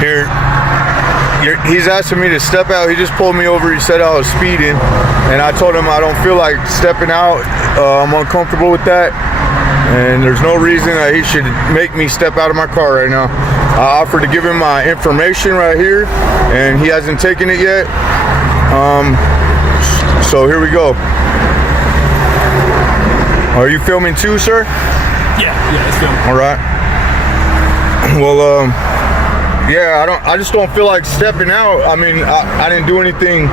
Here, he's asking me to step out. He just pulled me over. He said I was speeding, and I told him I don't feel like stepping out. I'm uncomfortable with that, and there's no reason that he should make me step out of my car right now. I offered to give him my information right here, and he hasn't taken it yet. So here we go. Are you filming too, sir? Yeah, it's filming. All right. Well, yeah, I just don't feel like stepping out. I mean, I didn't do anything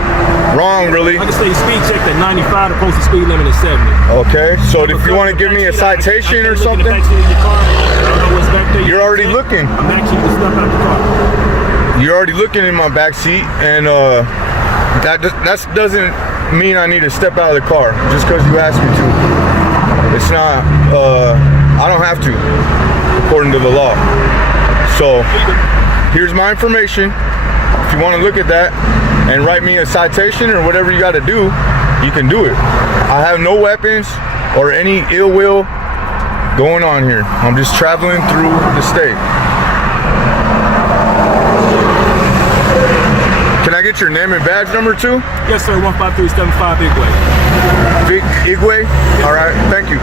wrong, really. I just say speed check at 95, the posted speed limit is 70. Okay, so if you want to give me a citation or something, you're already looking. I'm actually to step out the car. You're already looking in my back seat, and that doesn't mean I need to step out of the car just because you asked me to. It's not. I don't have to, according to the law. So here's my information. If you want to look at that and write me a citation or whatever you got to do, you can do it. I have no weapons or any ill will going on here. I'm just traveling through the state. Can I get your name and badge number too? Yes, sir. 15375 Igwe. Igwe? All right. Thank you.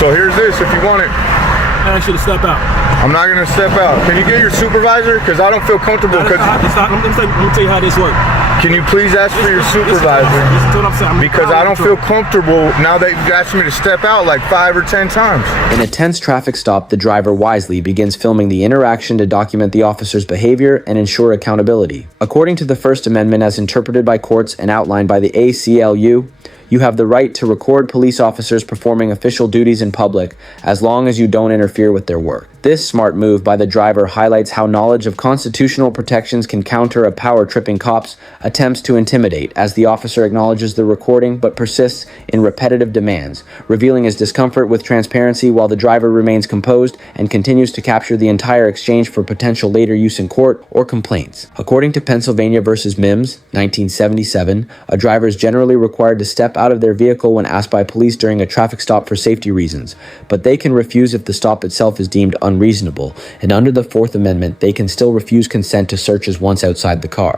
So here's this if you want it. I asked you to step out. I'm not gonna step out. Can you get your supervisor? Because I don't feel comfortable. Let me tell you how this works. Can you please ask for your supervisor? Listen to what I'm saying. Because I don't feel comfortable now that you've asked me to step out like 5 or 10 times. In a tense traffic stop, the driver wisely begins filming the interaction to document the officer's behavior and ensure accountability. According to the First Amendment as interpreted by courts and outlined by the ACLU, you have the right to record police officers performing official duties in public as long as you don't interfere with their work. This smart move by the driver highlights how knowledge of constitutional protections can counter a power-tripping cop's attempts to intimidate, as the officer acknowledges the recording but persists in repetitive demands, revealing his discomfort with transparency while the driver remains composed and continues to capture the entire exchange for potential later use in court or complaints. According to Pennsylvania v. Mims, 1977, a driver is generally required to step out of their vehicle when asked by police during a traffic stop for safety reasons, but they can refuse if the stop itself is deemed unreasonable, and under the Fourth Amendment, they can still refuse consent to searches once outside the car.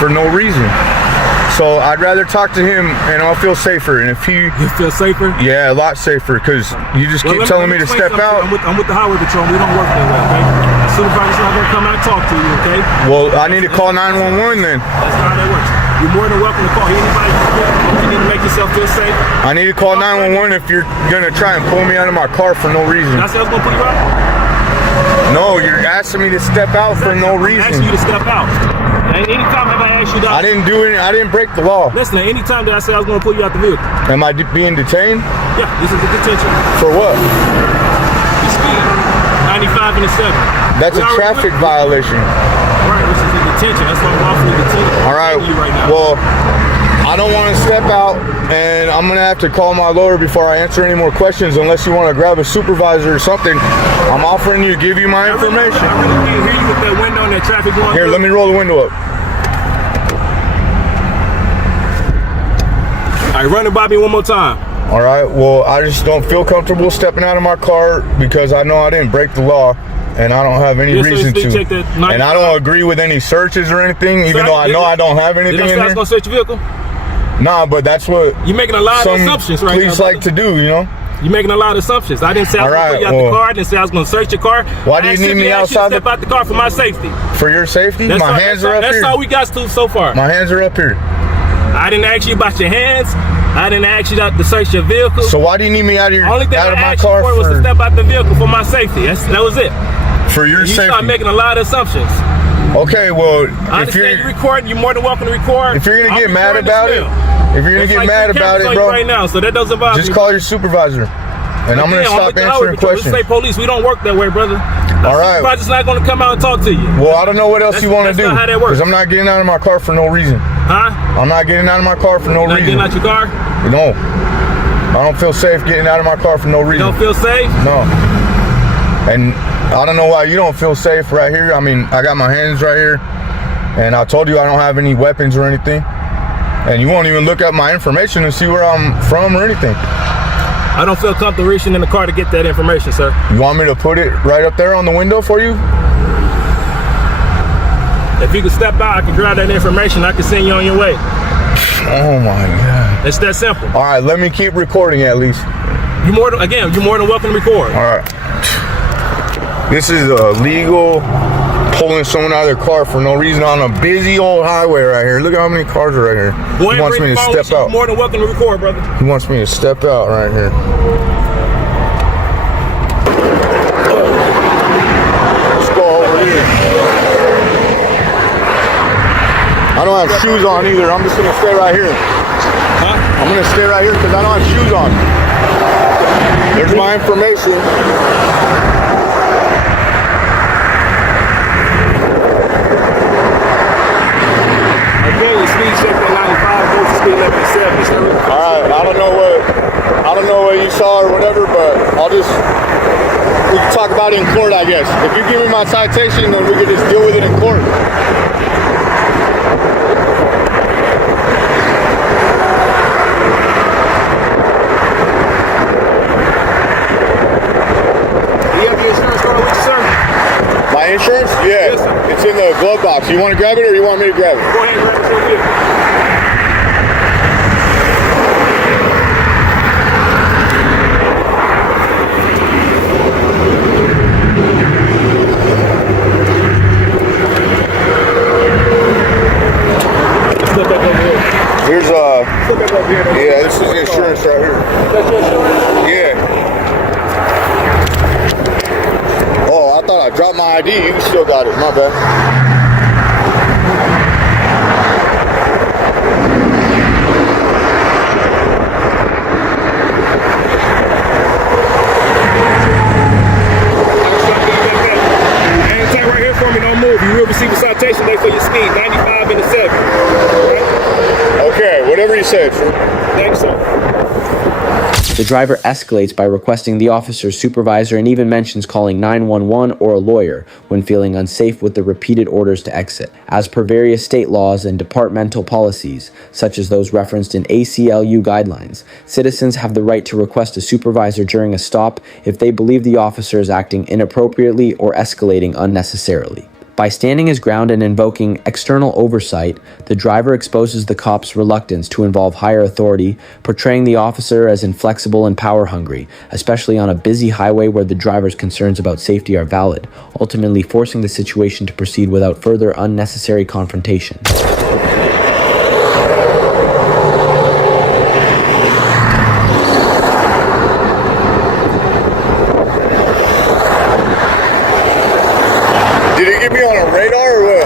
For no reason. So I'd rather talk to him and I'll feel safer. And if he... You feel safer? Yeah, a lot safer, because you just keep telling me to step out. I'm with the highway patrol. We don't work that way, okay? The supervisor's not going to come out and talk to you, okay? Well, I need to call 911 then. That's not how that works. You're more than welcome to call anybody you need to make yourself feel safe. I need to call 911 if you're going to try and pull me out of my car for no reason. That's what's going to put you out? No, you're asking me to step out for no reason. I'm asking you to step out. Anytime have I asked you that? I didn't do it. I didn't break the law. Listen, anytime that I said I was going to pull you out the vehicle. Am I being detained? Yeah, this is a detention. For what? You speed. 95 and a 7. That's a traffic violation. Right, this is a detention. That's why I'm lawfully detained. All right. Now. Well, I don't want to step out, and I'm going to have to call my lawyer before I answer any more questions, unless you want to grab a supervisor or something. I'm offering you to give you my information. I really can't hear you with that window and that traffic going Here, let me roll the window up. All right, run it by me one more time. All right, well, I just don't feel comfortable stepping out of my car because I know I didn't break the law, and I don't have any reason to. And I don't agree with any searches or anything, even though I know I don't have anything in there. You're going to search your vehicle? Nah, but that's what you're making a lot of assumptions right now. Police like to do, you know? You're making a lot of assumptions. I didn't say I was going to put you out the car. I didn't say I was going to search your car. Why do you need me outside? Step out the car for my safety. For your safety? My hands are up here. That's all we got to so far. My hands are up here. I didn't ask you about your hands. I didn't ask you to search your vehicle. So why do you need me out of my car? Only thing I asked you for was to step out the vehicle for my safety. That was it. For your safety. You start making a lot of assumptions. Okay, well, if you're recording, you're more than welcome to record. If you're gonna get mad about it, bro, right now, so that doesn't bother me. Just call your supervisor, and I'm gonna stop answering questions. Say police, we don't work that way, brother. All right. I'm just not gonna come out and talk to you. Well, I don't know what else you want to do, because I'm not getting out of my car for no reason. Huh? I'm not getting out of my car for no reason. Getting out your car? No. I don't feel safe getting out of my car for no reason. You don't feel safe? No. And I don't know why you don't feel safe right here. I mean, I got my hands right here, and I told you I don't have any weapons or anything. And you won't even look at my information and see where I'm from or anything. I don't feel comfortable reaching in the car to get that information, sir. You want me to put it right up there on the window for you? If you can step out, I can grab that information. I can send you on your way. Oh my God. It's that simple. All right, let me keep recording at least. You're more than welcome to record. All right. This is illegal, pulling someone out of their car for no reason on a busy old highway right here. Look at how many cars are right here. Go He wants me to step out. You're more than welcome to record, brother. He wants me to step out right here. Let's go over here. I don't have shoes on either. I'm just gonna stay right here. Huh? I'm gonna stay right here because I don't have shoes on. There's my information. Okay, your speed check at 95, goes to speed limit 70. All right, I don't know what you saw or whatever, but we can talk about it in court, I guess. If you give me my citation, then we can just deal with it in court. My insurance? Yeah, yes, it's in the glove box. You want to grab it or you want me to grab it? Go ahead and grab it real quick. Step back over here. Here's Step back over here. yeah, this is the insurance right here. That's your insurance? Yeah. Oh, I thought I dropped my ID. You still got it. My bad. Hang tight right here for me, don't move. You will receive a citation today for your speed, 95 and a 7. Alright? Okay, whatever you said. Thanks, sir. The driver escalates by requesting the officer's supervisor and even mentions calling 911 or a lawyer when feeling unsafe with the repeated orders to exit. As per various state laws and departmental policies, such as those referenced in ACLU guidelines, citizens have the right to request a supervisor during a stop if they believe the officer is acting inappropriately or escalating unnecessarily. By standing his ground and invoking external oversight, the driver exposes the cop's reluctance to involve higher authority, portraying the officer as inflexible and power-hungry, especially on a busy highway where the driver's concerns about safety are valid, ultimately forcing the situation to proceed without further unnecessary confrontation. Did he get me on a radar or what?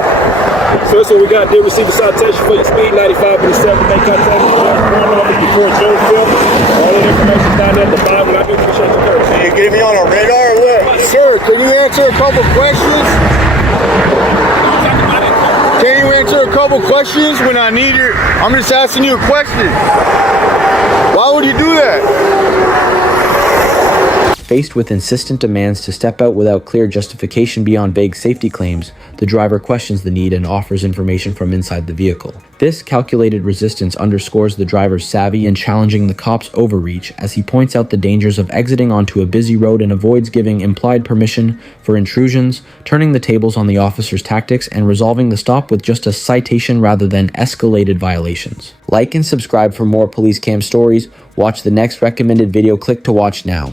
So that's what we got. Did receive a citation for your speed, 95 and a 7. Make contact with the office before June 5th. All that information down there at the bottom. I do appreciate your courtesy. Did you get me on a radar or what? Sir, can you answer a couple questions? Can you answer a couple questions when I need your... I'm just asking you a question. Why would you do that? Faced with insistent demands to step out without clear justification beyond vague safety claims, the driver questions the need and offers information from inside the vehicle. This calculated resistance underscores the driver's savvy in challenging the cop's overreach as he points out the dangers of exiting onto a busy road and avoids giving implied permission for intrusions, turning the tables on the officer's tactics, and resolving the stop with just a citation rather than escalated violations. Like and subscribe for more police cam stories. Watch the next recommended video. Click to watch now.